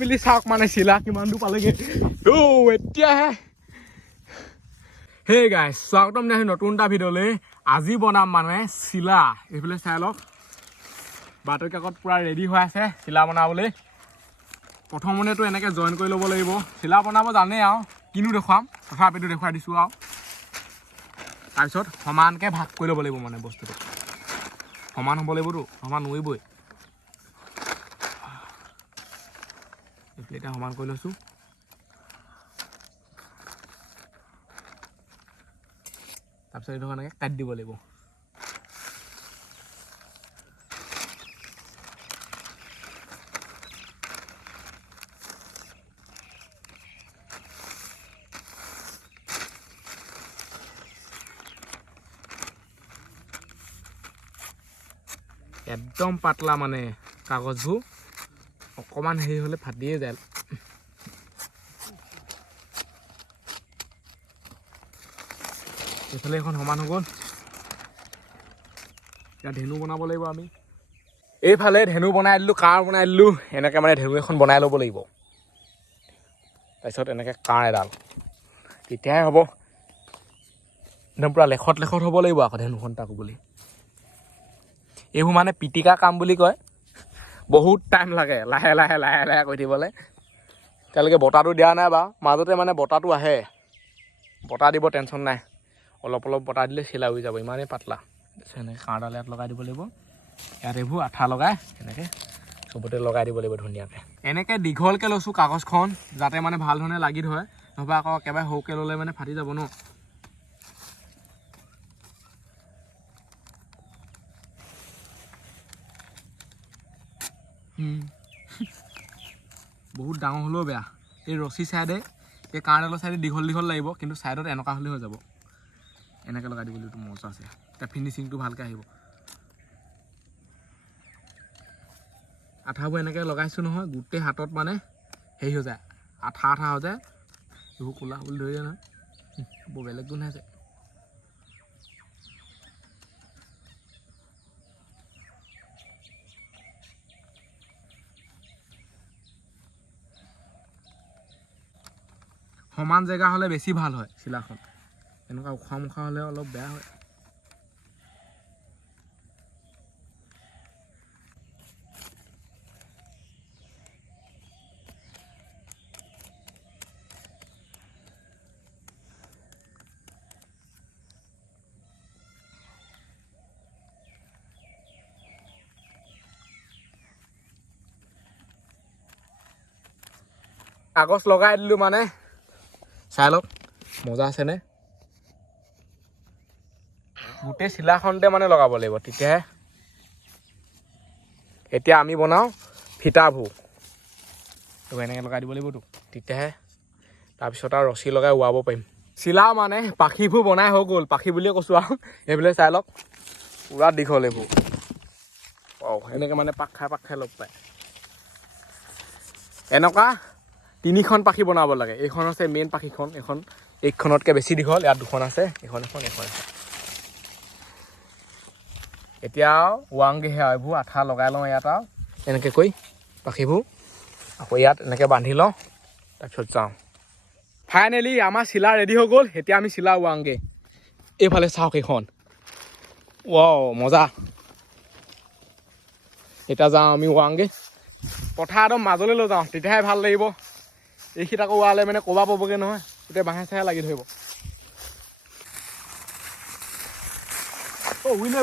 বুলি চাওক মানে চিলা কিমান দূৰ পালেগে এতিয়াহে হে গাইছ স্বাগতম জনাইছো নতুন এটা ভিডিঅ'লৈ আজি বনাম মানে চিলা এইফালে চাই লওক বাতৰি কাকত পুৰা ৰেডি হৈ আছে চিলা বনাবলৈ প্ৰথমতেতো এনেকৈ জইন কৰি ল'ব লাগিব চিলা বনাব জানেই আৰু কিনো দেখুৱাম তথাপিতো দেখুৱাই দিছোঁ আৰু তাৰপিছত সমানকৈ ভাগ কৰি ল'ব লাগিব মানে বস্তুটো সমান হ'ব লাগিবতো সমান নোৱাৰিবই এতিয়া সমান কৰি লৈছোঁ তাৰপিছত এইটো এনেকৈ কাটি দিব লাগিব একদম পাতলা মানে কাগজবোৰ অকণমান হেৰি হ'লে ফাটিয়ে যায় এইফালে এখন সমান হৈ গ'ল এতিয়া ধেনু বনাব লাগিব আমি এইফালে ধেনু বনাই দিলোঁ কাঁড় বনাই দিলোঁ এনেকৈ মানে ধেনু এখন বনাই ল'ব লাগিব তাৰপিছত এনেকৈ কাঁড় এডাল তেতিয়াহে হ'ব একদম পূৰা লেখত হ'ব লাগিব আকৌ ধেনুখন তাকো বুলি এইবোৰ মানে পিটিকা কাম বুলি কয় বহুত টাইম লাগে লাহে লাহে কৰি দিবলৈ তেওঁলোকে বতাহটো দিয়া নাই বাৰু মাজতে মানে বতাহটো আহে বতাহ দিব টেনশ্যন নাই অলপ বতাহ দিলে চিলা হৈ যাব ইমানেই পাতলা এনেকৈ কাঁড়ডাল ইয়াত লগাই দিব লাগিব ইয়াত এইবোৰ আঠা লগাই এনেকৈ চবতে লগাই দিব লাগিব ধুনীয়াকৈ এনেকৈ দীঘলকৈ লৈছোঁ কাগজখন যাতে মানে ভাল ধৰণে লাগি ধৰে নহ'বা আকৌ একেবাৰে সৰুকৈ ল'লে মানে ফাটি যাব ন বহুত ডাঙৰ হ'লেও বেয়া এই ৰছী চাইডে এই কাঁড়ডালৰ চাইডে দীঘল লাগিব কিন্তু চাইডত এনেকুৱা হ'লে হৈ যাব এনেকৈ লগাই দিব লাগিব মজা আছে এতিয়া ফিনিচিংটো ভালকৈ আহিব আঠাবোৰ এনেকৈ লগাইছোঁ নহয় গোটেই হাতত মানে হেৰি হৈ যায় আঠা হৈ যায় এইবোৰ ক'লা বুলি ধৰি যায় নহয় বৰ বেলেগ গুণ আছে সমান জেগা হ'লে বেছি ভাল হয় চিলাখন এনেকুৱা উখা মুখা হ'লে অলপ বেয়া হয় কাগজ লগাই দিলোঁ মানে চাই লওক মজা আছেনে গোটেই চিলাখনতে মানে লগাব লাগিব তেতিয়াহে এতিয়া আমি বনাওঁ ফিটাবোৰ এনেকৈ লগাই দিব লাগিবতো তেতিয়াহে তাৰপিছত আৰু ৰছী লগাই উৰাব পাৰিম চিলা মানে পাখিবোৰ বনাই হৈ গ'ল পাখি বুলিয়ে কৈছোঁ আৰু এইফালে চাই লওক পূৰা দীঘল এইবোৰ এনেকৈ মানে পাক খাই লগ পায় এনেকুৱা 3খন পাখি বনাব লাগে এইখন আছে মেইন পাখিখন এইখনতকৈ বেছি দীঘল ইয়াত 2খন আছে এখন আছে এতিয়া ওৱাংগেহে আৰু এইবোৰ আঠা লগাই লওঁ ইয়াত আৰু এনেকৈ কৰি পাখিবোৰ আকৌ ইয়াত এনেকৈ বান্ধি লওঁ তাৰপিছত যাওঁ ফাইনেলি আমাৰ চিলা ৰেডি হৈ গ'ল এতিয়া আমি চিলা ওৱাংগে এইফালে চাওক এইখন মজা এতিয়া যাওঁ আমি ওৱাংগে পথাৰ একদম মাজলৈ লৈ যাওঁ তেতিয়াহে ভাল লাগিব এইখিনিত আকৌ ওৱালে মানে ক'বা পাবগৈ নহয় তেতিয়া বাঁহে চাহে লাগি ধৰিব উৰিলে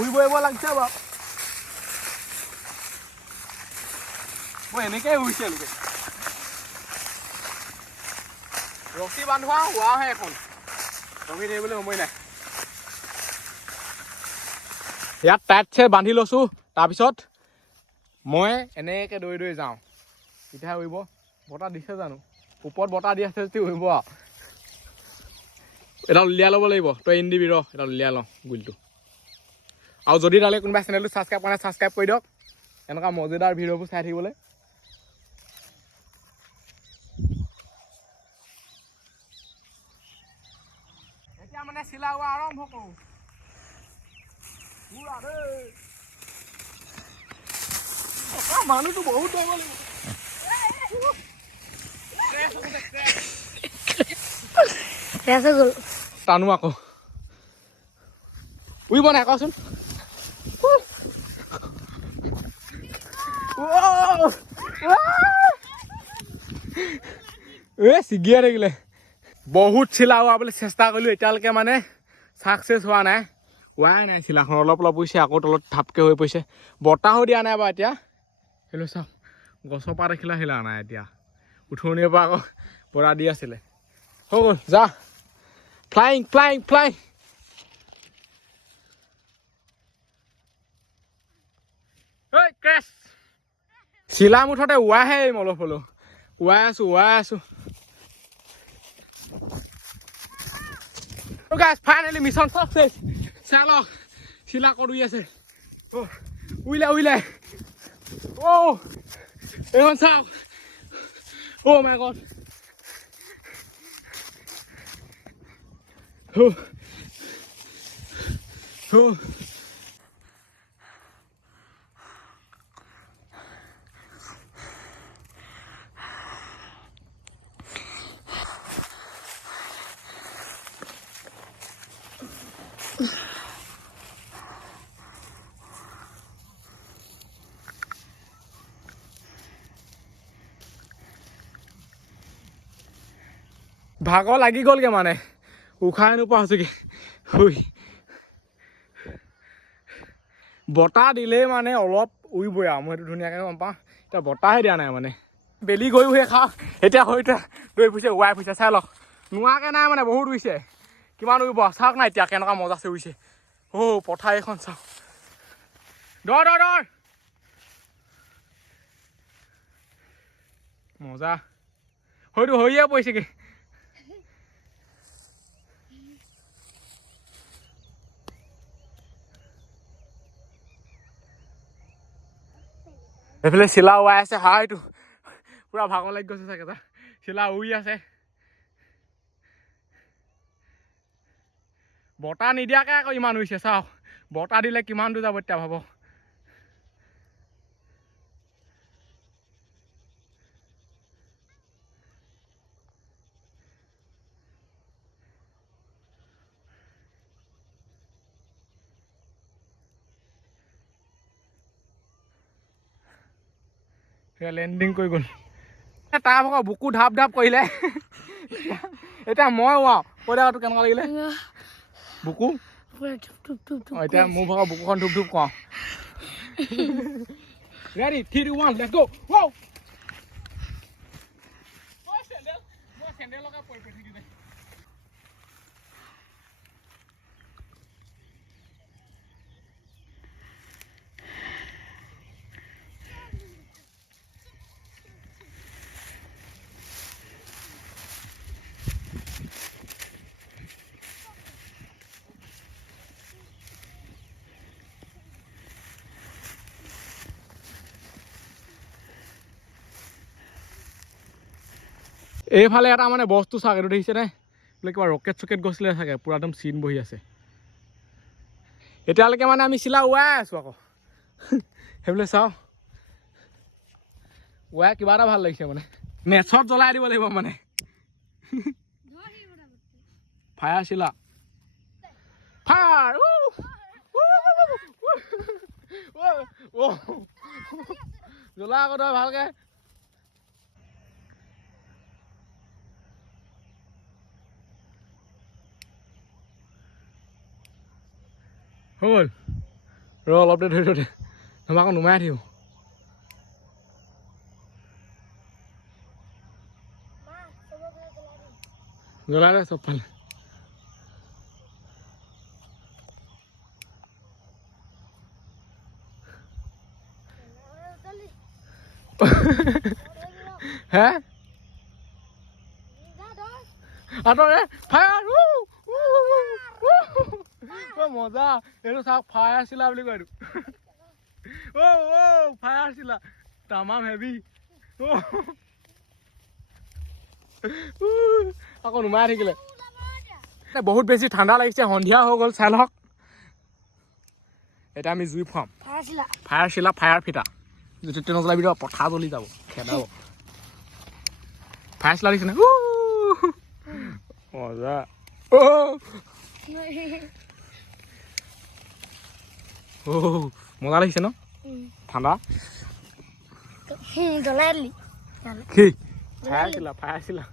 উৰিব লাগিছে বাৰু মই এনেকৈ উৰিছে লোকে ৰছী বান্ধোৱা হোৱাহে এখন ৰঙি ধৰিবলৈ সময় নাই ইয়াত টাইটছে বান্ধি লৈছোঁ তাৰপিছত মই এনেকৈ দৌৰি যাওঁ তেতিয়াহে উৰিব বতাহ দিছে জানো ওপৰত বতাহ দি আছে যদি উৰিব আৰু এডাল উলিয়াই ল'ব লাগিব তই এন দিবি এডাল উলিয়াই লওঁ গুলিটো আৰু যদি তালৈ কোনোবাই চেনেলটো ছাবস্ক্ৰাইব কৰা নাই ছাবস্ক্ৰাইব কৰি দিয়ক এনেকুৱা মজাদাৰ ভিডিঅ'বোৰ চাই থাকিবলৈ এতিয়া মানে চিলা হোৱা আৰম্ভ কৰোঁ মানুহটো বহুত টাইম লাগিব টানো আকৌ উৰিব নাই কচোন ছিগিয়ে থাকিলে বহুত চিলা হোৱাবলৈ চেষ্টা কৰিলোঁ এতিয়ালৈকে মানে ছাকচেছ হোৱা নাই হোৱাই নাই চিলাখন অলপ অলপ পৰিছে আকৌ তলত থাপকৈ হৈ পৰিছে বতাহো দিয়া নাই বাৰু এতিয়া সেইটো চাওক গছৰ পাত এখিলা হিলা নাই এতিয়া উঠনিৰ পৰা আকৌ পৰা দি আছিলে হৈ গ'ল যা ফ্লাইং ফ্লাইং ফ্লাইং ক্ৰেছ চিলা মুঠতে ওৱাইহে অলপ হ'লেও ওৱাই আছোঁ guys finally mission success চালক চিলা কৰি আছে উইলাই এইখন চাওক my god ভাগৰ লাগি গ'লগে মানে উশাহ নোপোৱা হৈছেগে বতাহ দিলেই মানে অলপ উৰিবই আৰু মই সেইটো ধুনীয়াকৈ গম পাওঁ এতিয়া বতাহে দিয়া নাই মানে বেলি গৈও খাওঁ এতিয়া হয়তো দৌৰি ফুৰিছে উৱাই ফুৰিছে চাই লওক নোৱাকৈ নাই মানে বহুত উৰিছে কিমান উৰিব চাওক নাই এতিয়া কেনেকুৱা মজাছে উৰিছে পথাৰ এইখন চাওক দৰ মজা হয়তো হৈয়ে পৰিছেগে এইফালে চিলা উৱাই আছে হয়তো পুৰা ভাগৰ লাগি গৈছে চাগে চিলা উৰি আছে বতাহ নিদিয়াকৈ আকৌ ইমান উৰিছে চাওক বতাহ দিলে কিমান দূৰ যাব এতিয়া ভাব লেণ্ডিং কৰি গ'ল তাৰ ভাগৰ বুকু ঢাপ ঢাপ কৰিলে এতিয়া মই উৱাও কৈ দেখাটো কেনেকুৱা লাগিলে বুকু এতিয়া মোৰ ভাগৰ বুকুখন ধুপ ধুপ কওঁ Ready, 3, 2, 1, let's go! Whoa! এইফালে এটা মানে বস্তু চাওক এইটো দেখিছেনে বোলে কিবা ৰকেট চকেট গৈছিলে চাগে পুৰা একদম চিন বহি আছে এতিয়ালৈকে মানে আমি চিলা উৱাই আছোঁ আকৌ সেইবোলে চাওঁ উৱাই কিবা এটা ভাল লাগিছে মানে মেছত জ্বলাই দিব লাগিব মানে ফায়াৰ চিলা ফায়াৰ জ্বলা আকৌ তই ভালকে হৈ গ'ল অলপ দেৰি ধৰি নহ'বা আকৌ নুমাই থাকিব জ্বলাই দে চবফালে হে আঁতৰে ফায়াৰ মজা এইটো চাওক ফায়াৰ চিলা বুলি কয় এইটো ফায়াৰ চিলা তামাম হেভি আকৌ নুমাই থাকিলে বহুত বেছি ঠাণ্ডা লাগিছে সন্ধিয়া হৈ গ'ল চাই লওক এতিয়া আমি জুই ফুৱাম ফায়াৰ চিলা ফায়াৰ ফিটা যদি ট্ৰেইনত জ্বলাবি পথাৰ জ্বলি যাব খেদাব ফায়াৰ চিলা দিছে নে মজা মজা লাগিছে ন ঠাণ্ডা জ্বলাই দিলি কি ফাই আছিলা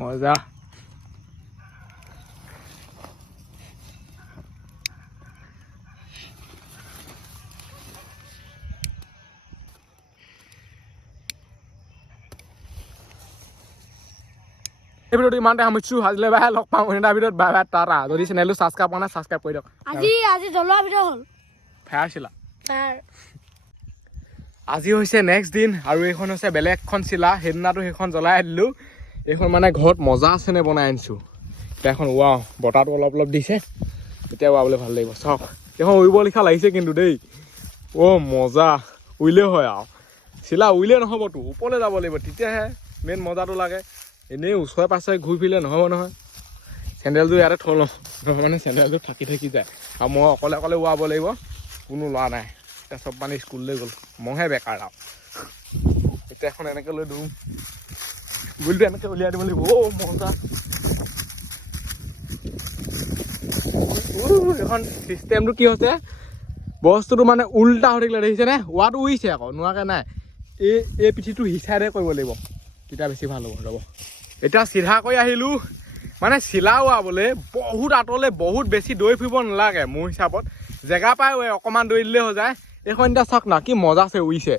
মজা এই ভিডিঅ'টো ইমানতে সামৰিছোঁ আজিলৈ বাই লগ পাম এটা ভিডিঅ'ত বাই বাই টাটা যদি চেনেলটো ছাবস্ক্ৰাইব কৰা নাই ছাবস্ক্ৰাইব কৰি দিয়ক আজি জ্বলোৱা ভিডিঅ' হ'ল ফাই আছিলা আজি হৈছে নেক্সট দিন আৰু এইখন হৈছে বেলেগ এখন চিলা সেইদিনাটো সেইখন জ্বলাই দিলোঁ এইখন মানে ঘৰত মজা আছেনে বনাই আনিছোঁ এতিয়া এখন উৱাওঁ বতাহটো অলপ অলপ দিছে এতিয়া উৱাবলৈ ভাল লাগিব চাওক এইখন উৰিব লিখা লাগিছে কিন্তু দেই মজা উৰিলেই হয় আৰু চিলা উৰিলেই নহ'বতো ওপৰলৈ যাব লাগিব তেতিয়াহে মেইন মজাটো লাগে এনেই ওচৰে পাছে ঘূৰি ফুৰিলে নহ'ব নহয় চেণ্ডেলযোৰ ইয়াতে থৈ লওঁ মানে চেণ্ডেলযোৰ থাকি যায় আৰু মই অকলে উৰাব লাগিব কোনো লোৱা নাই এতিয়া চব মানে স্কুললৈ গ'ল মইহে বেকাৰ আৰু এতিয়া এখন এনেকৈ লৈ দিওঁ গুলিটো এনেকৈ উলিয়াই দিব লাগিব মজা এখন চিষ্টেমটো কি হৈছে বস্তুটো মানে উল্টা হৈ থাকিলে দেখিছেনে উৱাটো উৰিছে আকৌ নোৱাকৈ নাই এই পিঠিটো হিচাইৰে কৰিব লাগিব তেতিয়া বেছি ভাল হ'ব ৰ'ব এতিয়া চিধা কৰি আহিলোঁ মানে চিলা উৰাবলৈ বহুত আঁতৰলৈ বহুত বেছি দৌৰি ফুৰিব নালাগে মোৰ হিচাপত জেগা পাই অকণমান দৌৰি দিলে হৈ যায় এইখন এতিয়া চাওক না কি মজা আছে উৰিছে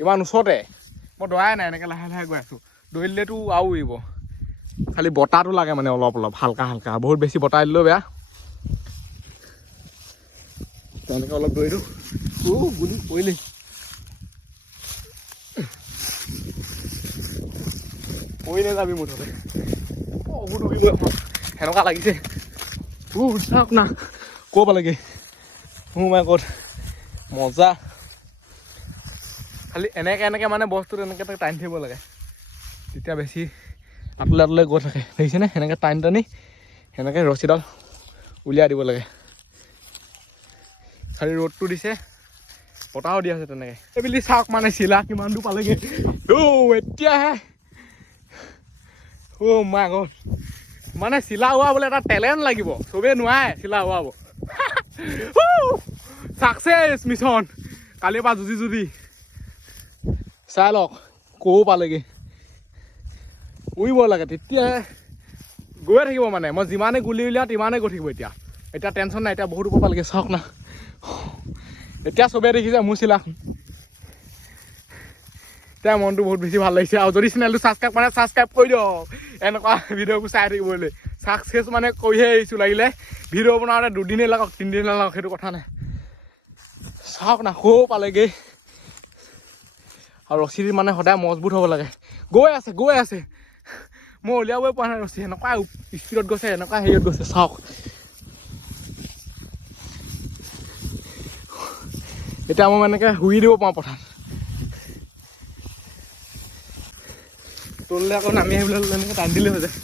ইমান ওচৰতে মই দৌৰাই নাই এনেকৈ লাহে লাহে গৈ আছোঁ দৌৰি দিলেতো আৰু উৰিব খালি বতাহটো লাগে মানে অলপ হালকা বহুত বেছি বতাহ দিলেও বেয়া তেনেকৈ অলপ দৌৰি দিওঁ গুলি পৰিলেই পৰি নাযাবি মুঠতে বহুত উৰিব সেনেকুৱা লাগিছে চাওক না ক'ব লাগে মাই ক'ত মজা খালি এনেকৈ মানে বস্তুটো এনেকৈ টানি থাকিব লাগে তেতিয়া বেছি আঁতলে গৈ থাকে দেখিছেনে সেনেকৈ টানি সেনেকৈ ৰছীডাল উলিয়াই দিব লাগে খালি ৰ'দটো দিছে বতাহো দিয়া আছে তেনেকৈ এইবুলি চাওক মানে চিলা কিমান দূৰ পালেগৈ এতিয়াহে মাই গড মানে চিলা উৰাবলৈ এটা টেলেণ্ট লাগিব চবেই নোৱাৰে চিলা উৰাব ছাকচেছ মিছন কালিৰ পৰা যুঁজি চাই লওক ক'ও পালেগৈ উৰিব লাগে তেতিয়াহে গৈয়ে থাকিব মানে মই যিমানেই গুলি উলিয়াওঁ তিমানেই গৈ থাকিব এতিয়া টেনশ্যন নাই এতিয়া বহুত ওপৰ পালেগৈ চাওক না এতিয়া চবেই দেখিছে মোৰ চিলাখন এতিয়া মনটো বহুত বেছি ভাল লাগিছে আৰু যদি চেনেলটো ছাবস্ক্ৰাইব কৰা ছাবস্ক্ৰাইব কৰি দিয়ক এনেকুৱা ভিডিঅ'বোৰ চাই থাকিবলৈ ছাকচেছ মানে কৰিহে আহিছোঁ লাগিলে ভিডিঅ' বনাওঁতে 2 দিনেই লাগক 3 দিনেই লাগক সেইটো কথা নাই চাওক না সৌ পালেগৈ আৰু ৰছী মানে সদায় মজবুত হ'ব লাগে গৈ আছে মই উলিয়াবই পৰা নাই ৰছী এনেকুৱা স্পীডত গৈছে এনেকুৱা হেৰিত গৈছে চাওক এতিয়া মই এনেকৈ শুই দিব পাৰোঁ পথাৰত তললৈ আকৌ নামি আহিবলৈ এনেকৈ টানি দিলে হৈ যায়